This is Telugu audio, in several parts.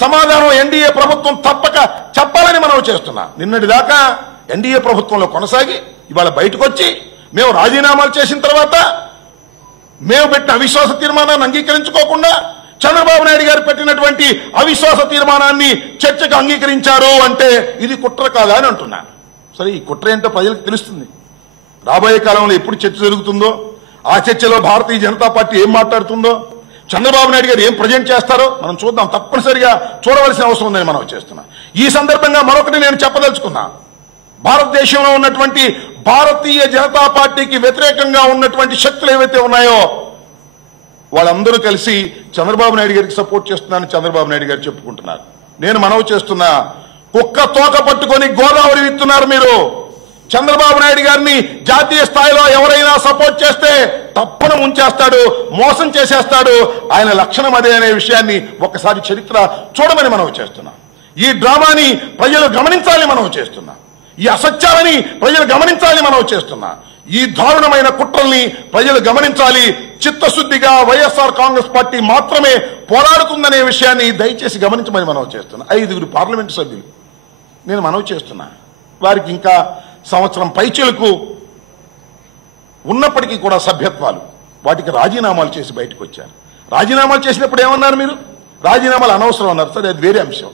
సమాధానం ఎన్డీఏ ప్రభుత్వం తప్పక చెప్పాలని మనం చేస్తున్నా. నిన్నటి దాకా ఎన్డీఏ ప్రభుత్వంలో కొనసాగి ఇవాళ బయటకు వచ్చి మేము రాజీనామాలు చేసిన తర్వాత మేము పెట్టిన అవిశ్వాస తీర్మానాన్ని అంగీకరించుకోకుండా చంద్రబాబు నాయుడు గారు పెట్టినటువంటి అవిశ్వాస తీర్మానాన్ని చర్చకు అంగీకరించారు అంటే ఇది కుట్ర కాదా అని అంటున్నాను సరే ఈ కుట్ర ఏంటో ప్రజలకు తెలుస్తుంది. రాబోయే కాలంలో ఎప్పుడు చర్చ జరుగుతుందో ఆ చర్చలో భారతీయ జనతా పార్టీ ఏం మాట్లాడుతుందో చంద్రబాబు నాయుడు గారు ఏం ప్రజెంట్ చేస్తారో మనం చూద్దాం. తప్పనిసరిగా చూడవలసిన అవసరం ఉందని మనం చేస్తున్నాం. ఈ సందర్భంగా మరొకటి నేను చెప్పదలుచుకున్నా. భారతదేశంలో ఉన్నటువంటి భారతీయ జనతా పార్టీకి వ్యతిరేకంగా ఉన్నటువంటి శక్తులు ఏవైతే ఉన్నాయో వాళ్ళందరూ కలిసి చంద్రబాబు నాయుడు గారికి సపోర్ట్ చేస్తున్నారని చంద్రబాబు నాయుడు గారు చెప్పుకుంటున్నారు. నేను మనవి చేస్తున్నా కుక్క తోక పట్టుకొని గోదావరి విత్తున్నారు మీరు. చంద్రబాబు నాయుడు గారిని జాతీయ స్థాయిలో ఎవరైనా సపోర్ట్ చేస్తే తప్పన ఉంచేస్తాడు మోసం చేసేస్తాడు. ఆయన లక్షణం అదే అనే విషయాన్ని ఒక్కసారి చరిత్ర చూడమని మనం చేస్తున్నాం. ఈ డ్రామాని ప్రజలు గమనించాలని మనం చేస్తున్నాం. ఈ అసత్యాలని ప్రజలు గమనించాలని మనం చేస్తున్నాం. ఈ దారుణమైన కుట్రల్ని ప్రజలు గమనించాలి. చిత్తశుద్ధిగా వైఎస్ఆర్ కాంగ్రెస్ పార్టీ మాత్రమే పోరాడుతుందనే విషయాన్ని దయచేసి గమనించమని మనం చేస్తున్నాం. ఐదుగురు పార్లమెంటు సభ్యులు. నేను మనవి చేస్తున్నా. వారికి ఇంకా సంవత్సరం పైచలకు ఉన్నప్పటికీ కూడా సభ్యత్వాలు. వాటికి రాజీనామాలు చేసి బయటకు వచ్చారు రాజీనామాలు చేసినప్పుడు ఏమన్నారు మీరు? రాజీనామాలు అనవసరం అన్నారు సరే అది వేరే అంశం.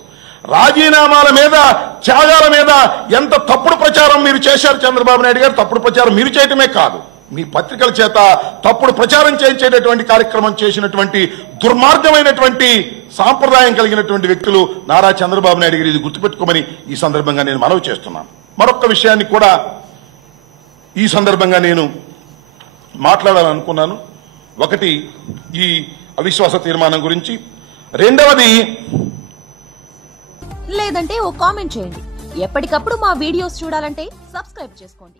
రాజీనామాల మీద త్యాగాల మీద ఎంత తప్పుడు ప్రచారం మీరు చేశారు చంద్రబాబు నాయుడు గారు తప్పుడు ప్రచారం మీరు చేయటమే కాదు. మీ పత్రికల చేత తప్పుడు ప్రచారం చేయించేటటువంటి కార్యక్రమం చేసినటువంటి దుర్మార్గమైనటువంటి సాంప్రదాయం కలిగినటువంటి వ్యక్తులు నారా చంద్రబాబు నాయుడు గారు ఇది గుర్తుపెట్టుకోమని ఈ సందర్భంగా నేను మనవి చేస్తున్నాను. మరొక విషయాన్ని కూడా ఈ సందర్భంగా నేను మాట్లాడాలనుకున్నాను. ఒకటి ఈ అవిశ్వాస తీర్మానం గురించి. రెండవది లేదంటే ఓ కామెంట్ చేయండి. ఎప్పటికప్పుడు మా వీడియోస్ చూడాలంటే సబ్స్క్రైబ్ చేసుకోండి.